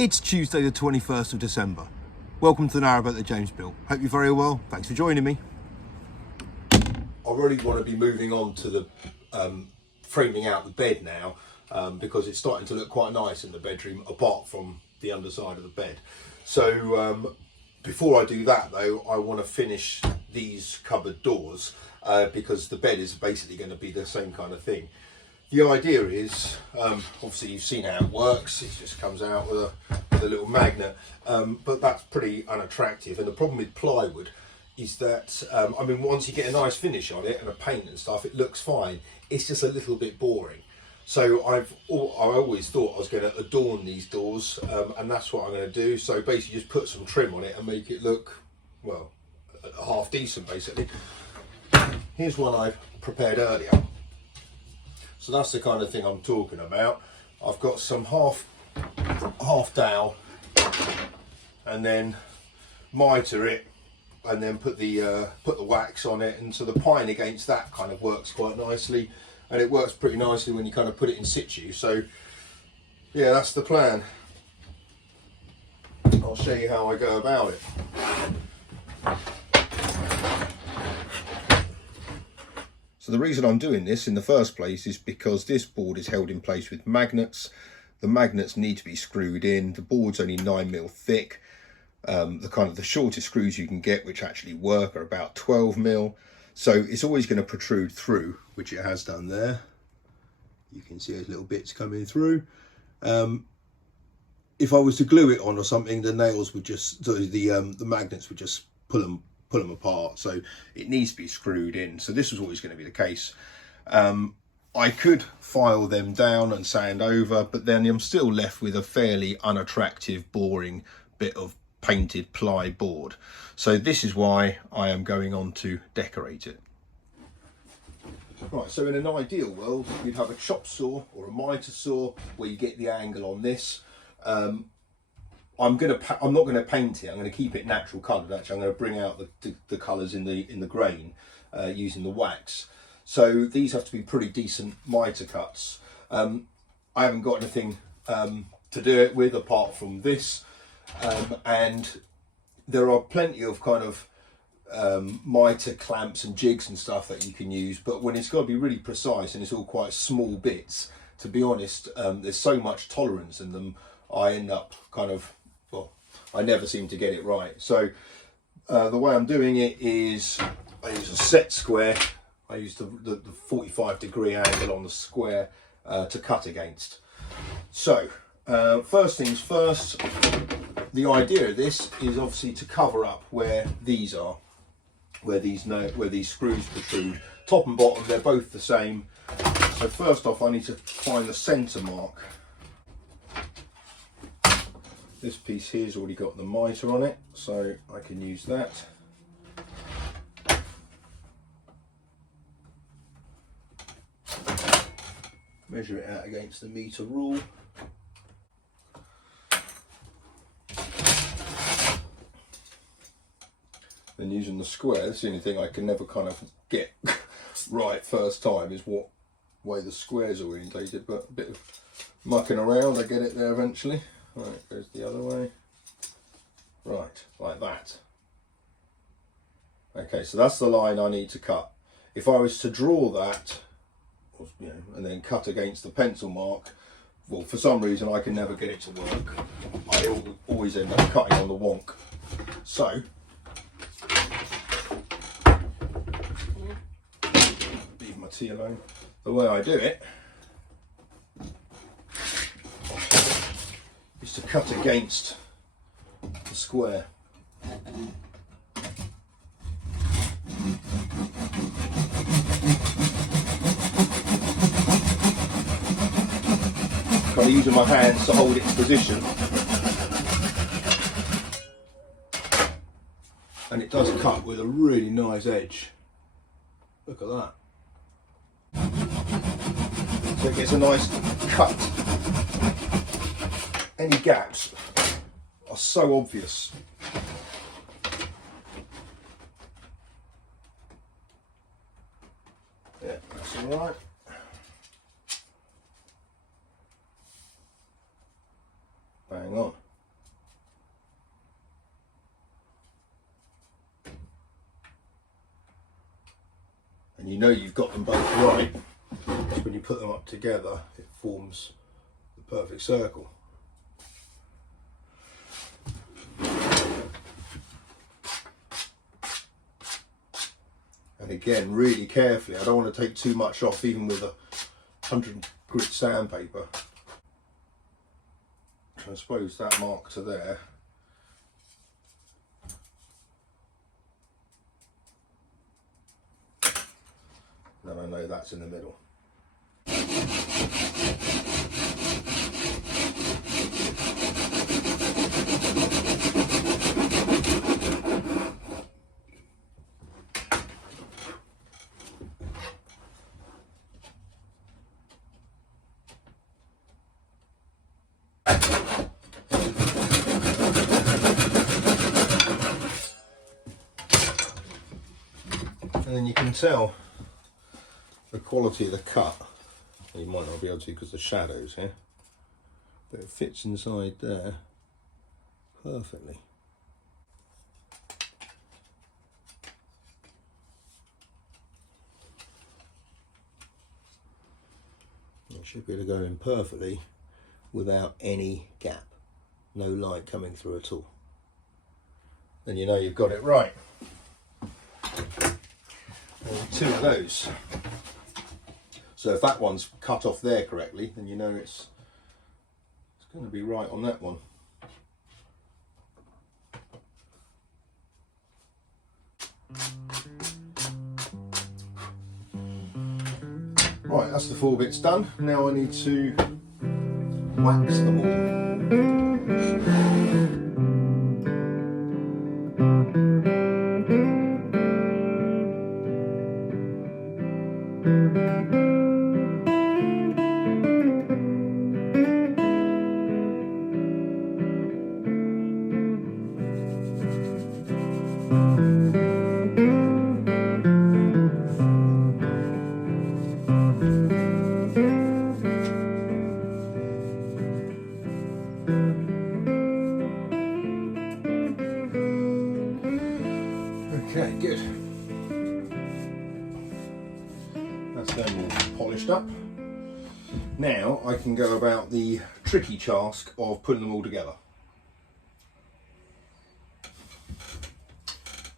It's Tuesday the 21st of December. Welcome to the Narrowboat that James built. Hope you're very well. Thanks for joining me. I really want to be moving on to the framing out the bed now because it's starting to look quite nice in the bedroom apart from the underside of the bed. So before I do that though, I want to finish these cupboard doors because the bed is basically going to be the same kind of thing. The idea is, obviously you've seen how it works, it just comes out with a little magnet, but that's pretty unattractive. And the problem with plywood is that, I mean, once you get a nice finish on it and a paint and stuff, it looks fine. It's just a little bit boring. So I always thought I was going to adorn these doors, and that's what I'm going to do. So basically just put some trim on it and make it look, well, half decent basically. Here's one I've prepared earlier. So that's the kind of thing I'm talking about. I've got some half dowel and then mitre it and then put the wax on it, and so the pine against that kind of works quite nicely, and it works pretty nicely when you kind of put it in situ. So yeah, that's the plan. I'll show you how I go about it. So the reason I'm doing this in the first place is because this board is held in place with magnets. The magnets need to be screwed in. The board's only 9mm thick. The shortest screws you can get, which actually work, are about 12mm. So it's always going to protrude through, which it has done there. You can see those little bits coming through. If I was to glue it on or something, the nails would just, the magnets would just pull them apart. So it needs to be screwed in. So this was always going to be the case. I could file them down and sand over, but then I'm still left with a fairly unattractive, boring bit of painted ply board. So this is why I am going on to decorate it. Right, so in an ideal world, you'd have a chop saw or a mitre saw where you get the angle on this. I'm not going to paint it. I'm going to keep it natural coloured. Actually, I'm going to bring out the colours in the grain using the wax. So these have to be pretty decent mitre cuts. I haven't got anything to do it with apart from this, and there are plenty of kind of mitre clamps and jigs and stuff that you can use. But when it's got to be really precise and it's all quite small bits, to be honest, there's so much tolerance in them. I end up kind of, well, I never seem to get it right. So the way I'm doing it is I use a set square. I use the 45-degree angle on the square to cut against. So first things first, the idea of this is obviously to cover up where these are, where these screws protrude. Top and bottom, they're both the same. So first off, I need to find the centre mark. This piece here's already got the mitre on it, so I can use that. Measure it out against the metre rule. Then using the square, that's the only thing I can never kind of get right first time, is what way the square's orientated, but a bit of mucking around, I get it there eventually. Right, goes the other way. Right, like that. Okay, so that's the line I need to cut. If I was to draw that, you know, and then cut against the pencil mark, well, for some reason I can never get it to work. I always end up cutting on the wonk. So, leave my tea alone. The way I do it is to cut against the square. Kind of using my hands to hold it in position, and it does cut with a really nice edge. Look at that. So it gets a nice cut. Any gaps are so obvious. Yeah, that's all right. Bang on. know you've got them both right, when you put them up together, it forms the perfect circle. And again, really carefully, I don't want to take too much off, even with a 100 grit sandpaper. Transpose that mark to there. Then I know that's in the middle. And then you can tell the quality of the cut. You might not be able to because of the shadows here, but it fits inside there perfectly. It should be able to go in perfectly without any gap, no light coming through at all. Then you know you've got it right. And 2 of those. So if that one's cut off there correctly, then you know it's going to be right on that one. Right, that's the 4 bits done. Now I need to wax them all. Okay, good. That's them all polished up. Now I can go about the tricky task of putting them all together.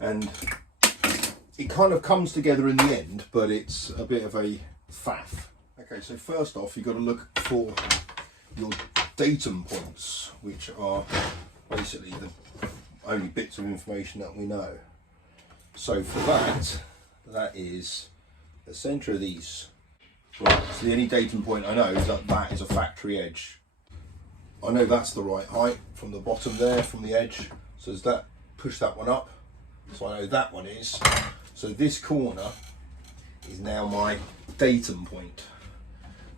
And it kind of comes together in the end, but it's a bit of a faff. Okay, so first off, you've got to look for your datum points, which are basically the only bits of information that we know. So for that is the centre of these. Right, so the only datum point I know is that that is a factory edge. I know that's the right height from the bottom there, from the edge. So does that push that one up? So I know that one is. So this corner is now my datum point.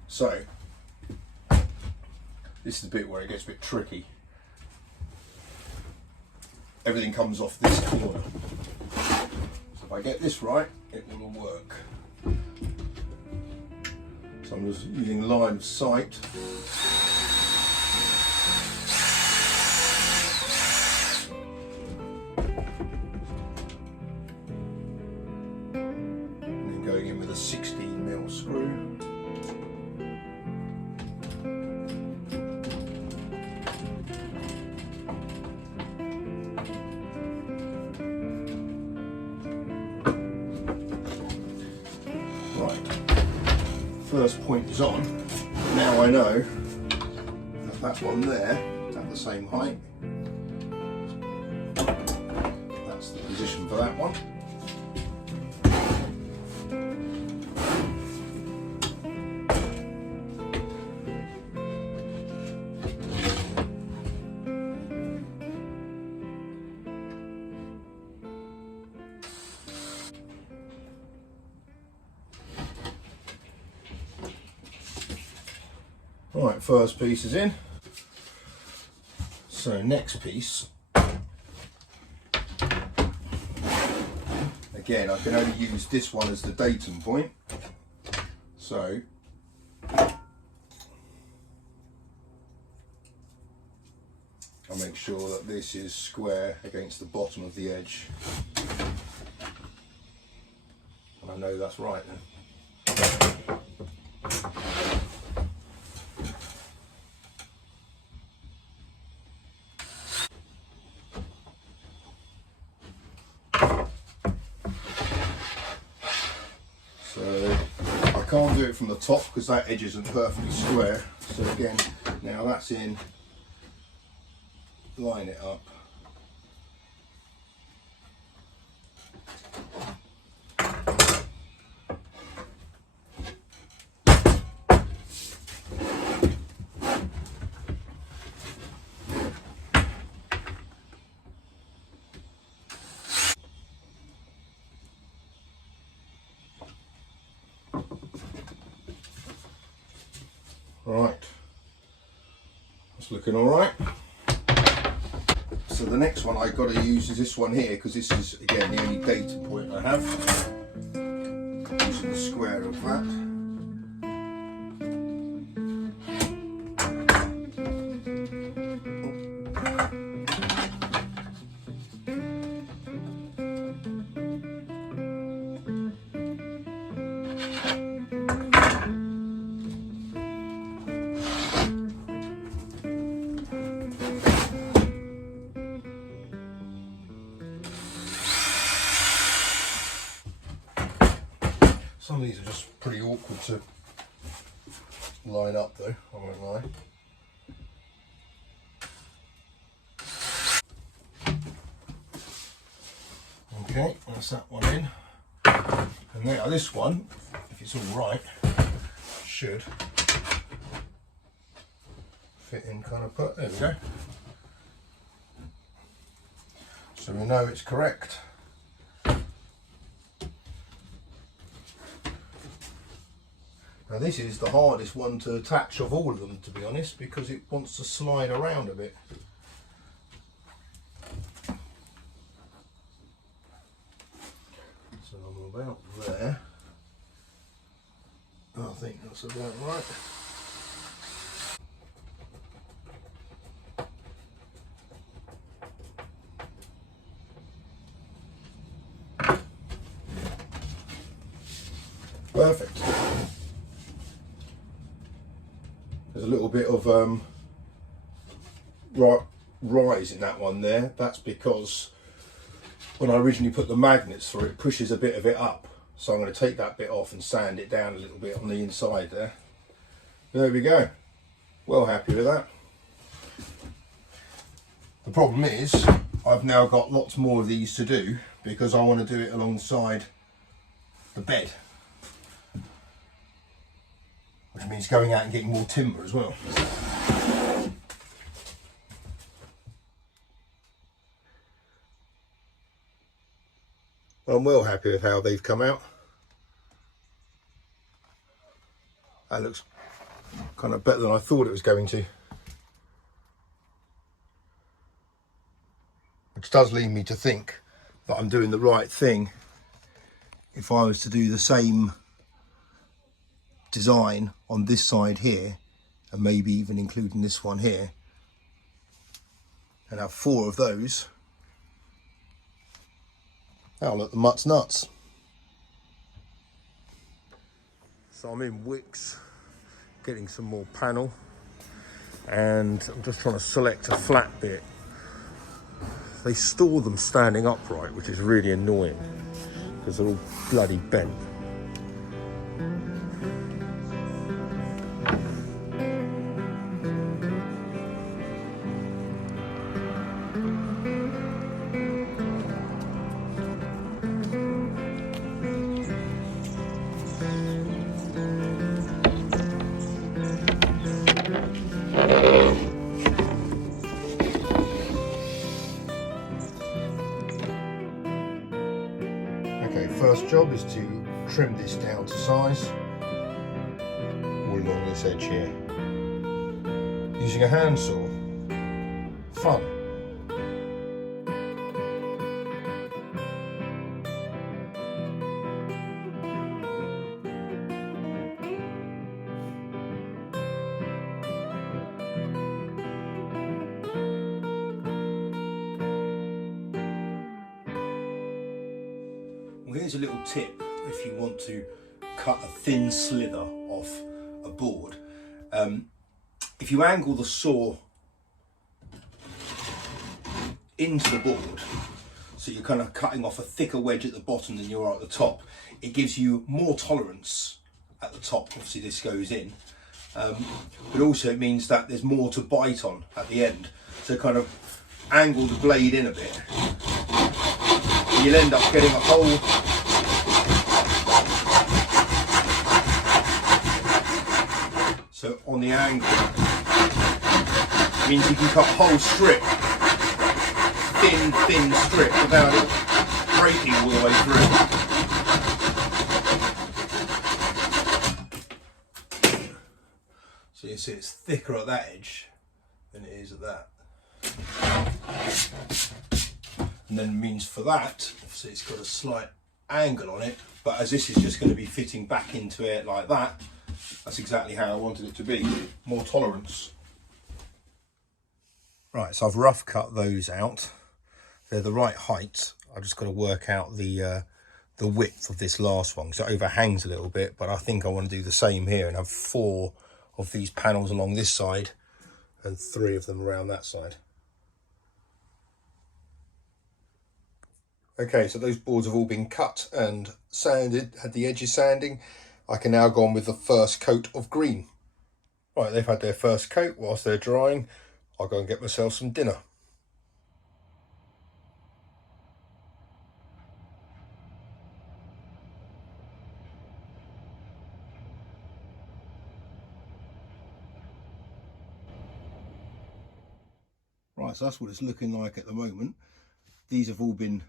So this is the bit where it gets a bit tricky. Everything comes off this corner. So if I get this right, it will all work. So I'm just using line of sight. And then going in with a 16mm screw. First point is on. Now I know that that one there is at the same height. That's the position for that one. Right, first piece is in. So next piece, again I can only use this one as the datum point. So I'll make sure that this is square against the bottom of the edge. And I know that's right then. So I can't do it from the top because that edge isn't perfectly square. So again, now that's in, line it up. Right, that's looking all right. So the next one I've got to use is this one here, because this is again the only data point I have. Using the square of that. Some of these are just pretty awkward to line up though, I won't lie. Okay, that's that one in. And now this one, if it's all right, should fit in kind of put. There we go. So we know it's correct. Now this is the hardest one to attach of all of them, to be honest, because it wants to slide around a bit. So I'm about there. I think that's about right. Perfect. There's a little bit of rise in that one there. That's because when I originally put the magnets through, it pushes a bit of it up. So I'm going to take that bit off and sand it down a little bit on the inside there. There we go. Well happy with that. The problem is I've now got lots more of these to do because I want to do it alongside the bed, which means going out and getting more timber as well. I'm well happy with how they've come out. That looks kind of better than I thought it was going to. Which does lead me to think that I'm doing the right thing if I was to do the same design on this side here, and maybe even including this one here, and have 4 of those. Oh look, the mutt's nuts. So I'm in Wix getting some more panel, and I'm just trying to select a flat bit. They store them standing upright, which is really annoying because they're all bloody bent. Okay, first job is to trim this down to size all along this edge here. Using a handsaw. Fun. Well, here's a little tip if you want to cut a thin slither off a board. If you angle the saw into the board, so you're kind of cutting off a thicker wedge at the bottom than you are at the top, it gives you more tolerance at the top. Obviously this goes in, but also it means that there's more to bite on at the end. So kind of angle the blade in a bit, and you'll end up getting a whole on the angle. It means you can cut a whole strip, thin strip, without it breaking all the way through. So you see it's thicker at that edge than it is at that. And then it means for that, obviously it's got a slight angle on it, but as this is just going to be fitting back into it like that, that's exactly how I wanted it to be, more tolerance. Right, so I've rough cut those out. They're the right height. I've just got to work out the width of this last one, because it overhangs a little bit, but I think I want to do the same here and have 4 of these panels along this side and 3 of them around that side. Okay, so those boards have all been cut and sanded, had the edges sanding. I can now go on with the first coat of green. Right, they've had their first coat. Whilst they're drying, I'll go and get myself some dinner. Right, so that's what it's looking like at the moment. These have all been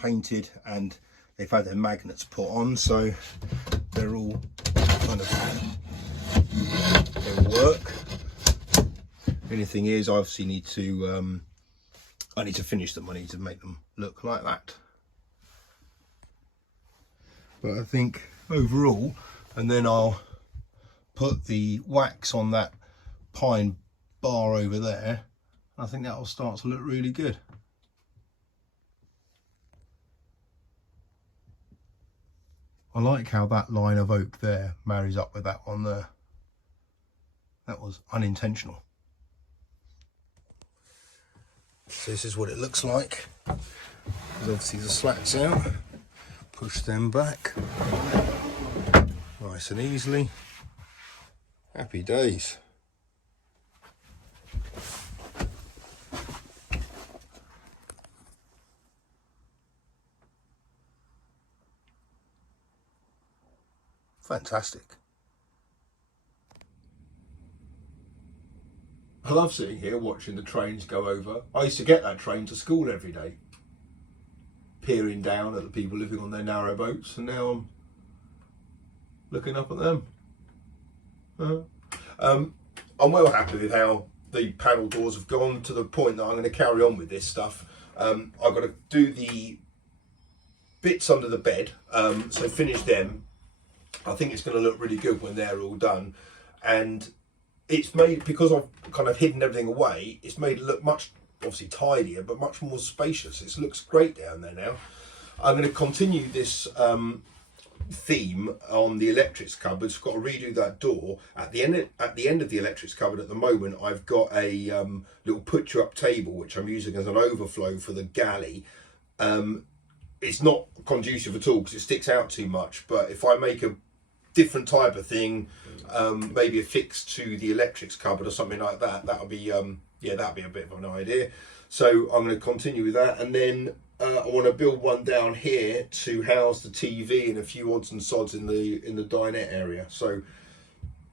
painted and they've had their magnets put on, so they're all kind of in work. The only thing is, I obviously need to I need to finish them. I need to make them look like that. But I think overall, and then I'll put the wax on that pine bar over there. I think that will start to look really good. I like how that line of oak there marries up with that one there. That was unintentional. So this is what it looks like. There's obviously the slats out. Push them back. Nice and easily. Happy days. Fantastic. I love sitting here watching the trains go over. I used to get that train to school every day, peering down at the people living on their narrow boats, and now I'm looking up at them. I'm well happy with how the panel doors have gone, to the point that I'm going to carry on with this stuff. I've got to do the bits under the bed, so finish them. I think it's going to look really good when they're all done, and it's made, because I've kind of hidden everything away, it's made it look much, obviously tidier, but much more spacious. It looks great down there now. I'm going to continue this theme on the electrics cupboard. I've got to redo that door at the end of the electrics cupboard. At the moment, I've got a little put-you-up table which I'm using as an overflow for the galley. It's not conducive at all because it sticks out too much, but if I make a different type of thing, maybe affixed to the electrics cupboard or something like that, that'll be yeah, that'll be a bit of an idea. So I'm going to continue with that, and then I want to build one down here to house the TV and a few odds and sods in the dinette area. So,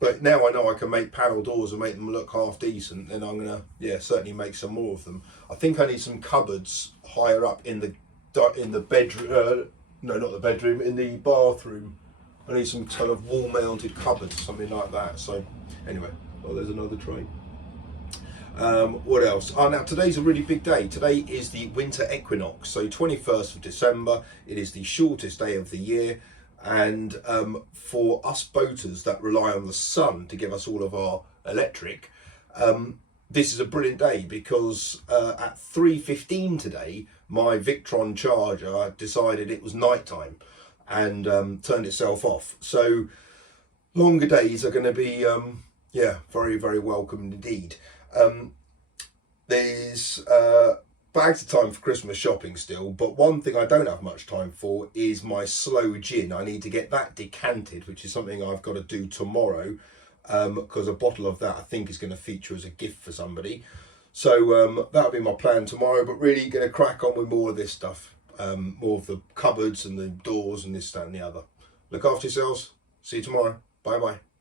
but now I know I can make panel doors and make them look half decent, then I'm gonna, yeah, certainly make some more of them. I think I need some cupboards higher up in the bedroom, no, not the bedroom, in the bathroom. I need some kind of wall mounted cupboards, something like that. So anyway, oh, there's another train. What else? Oh, now today's a really big day. Today is the winter equinox, so 21st of December. It is the shortest day of the year, and for us boaters that rely on the sun to give us all of our electric, this is a brilliant day, because at 3:15 today, my Victron charger decided it was night time. and turned itself off. So longer days are going to be, yeah, very, very welcome indeed. There's bags of time for Christmas shopping still, but one thing I don't have much time for is my slow gin. I need to get that decanted, which is something I've got to do tomorrow, because a bottle of that I think is going to feature as a gift for somebody. So that'll be my plan tomorrow, but really going to crack on with more of this stuff, more of the cupboards and the doors and this, that and the other. Look after yourselves. See you tomorrow. Bye bye.